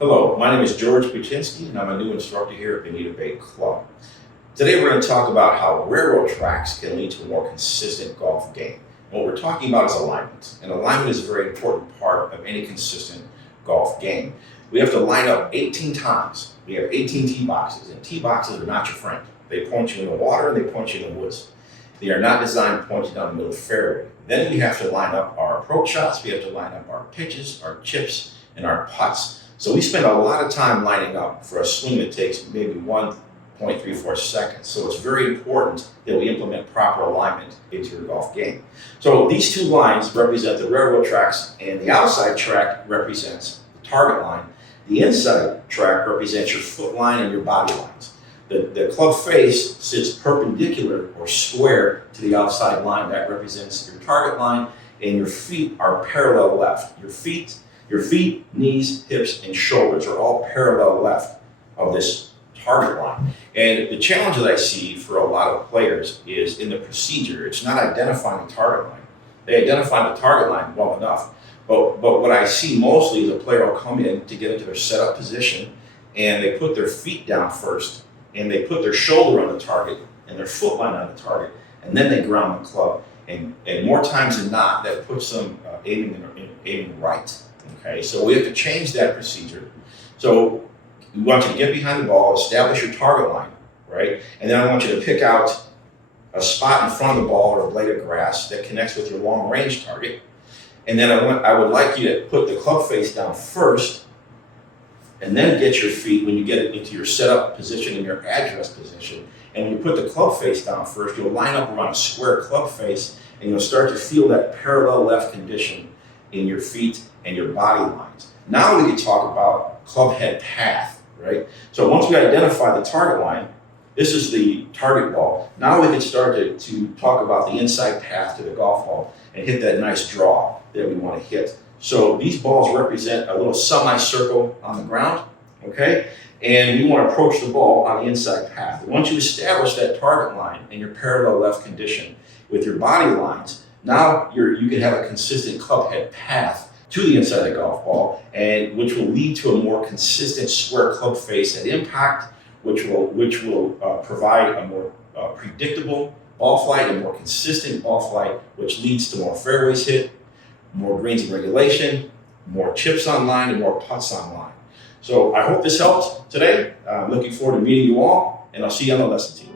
Hello, my name is George Puchinsky, and I'm a new instructor here at Bonita Bay Club. Today we're going to talk about how railroad tracks can lead to a more consistent golf game. What we're talking about is alignment, and alignment is a very important part of any consistent golf game. We have to line up 18 times. We have 18 tee boxes, and tee boxes are not your friend. They point you in the water and they point you in the woods. They are not designed to point you down the middle of the fairway. Then we have to line up our approach shots, we have to line up our pitches, our chips, and our putts. So we spend a lot of time lining up for a swing that takes maybe 1.34 seconds. So it's very important that we implement proper alignment into your golf game. So these two lines represent the railroad tracks, and the outside track represents the target line. The inside track represents your foot line and your body lines. The club face sits perpendicular or square to the outside line. That represents your target line, and your feet are parallel left. Your feet, knees, hips, and shoulders are all parallel left of this target line. And the challenge that I see for a lot of players is in the procedure. It's not identifying the target line. They identify the target line well enough, but what I see mostly is a player will come in to get into their setup position, and they put their feet down first, and they put their shoulder on the target and their foot line on the target, and then they ground the club. And more times than not, that puts them aiming right. Okay, so we have to change that procedure. So we want you to get behind the ball, establish your target line, right? And then I want you to pick out a spot in front of the ball or a blade of grass that connects with your long range target. And then I would like you to put the club face down first, and then get your feet when you get it into your setup position and your address position. And when you put the club face down first, you'll line up around a square club face, and you'll start to feel that parallel left condition in your feet and your body lines. Now we can talk about club head path, right? So once we identify the target line, this is the target ball. Now we can start to talk about the inside path to the golf ball and hit that nice draw that we want to hit. So these balls represent a little semicircle on the ground, okay? And you want to approach the ball on the inside path. Once you establish that target line and your parallel left condition with your body lines, now you can have a consistent club head path to the inside of the golf ball, and which will lead to a more consistent square club face at impact, which will provide a more predictable ball flight, a more consistent ball flight, which leads to more fairways hit, more greens in regulation, more chips on line, and more putts on line. So I hope this helped today. I'm looking forward to meeting you all, and I'll see you on the lesson team.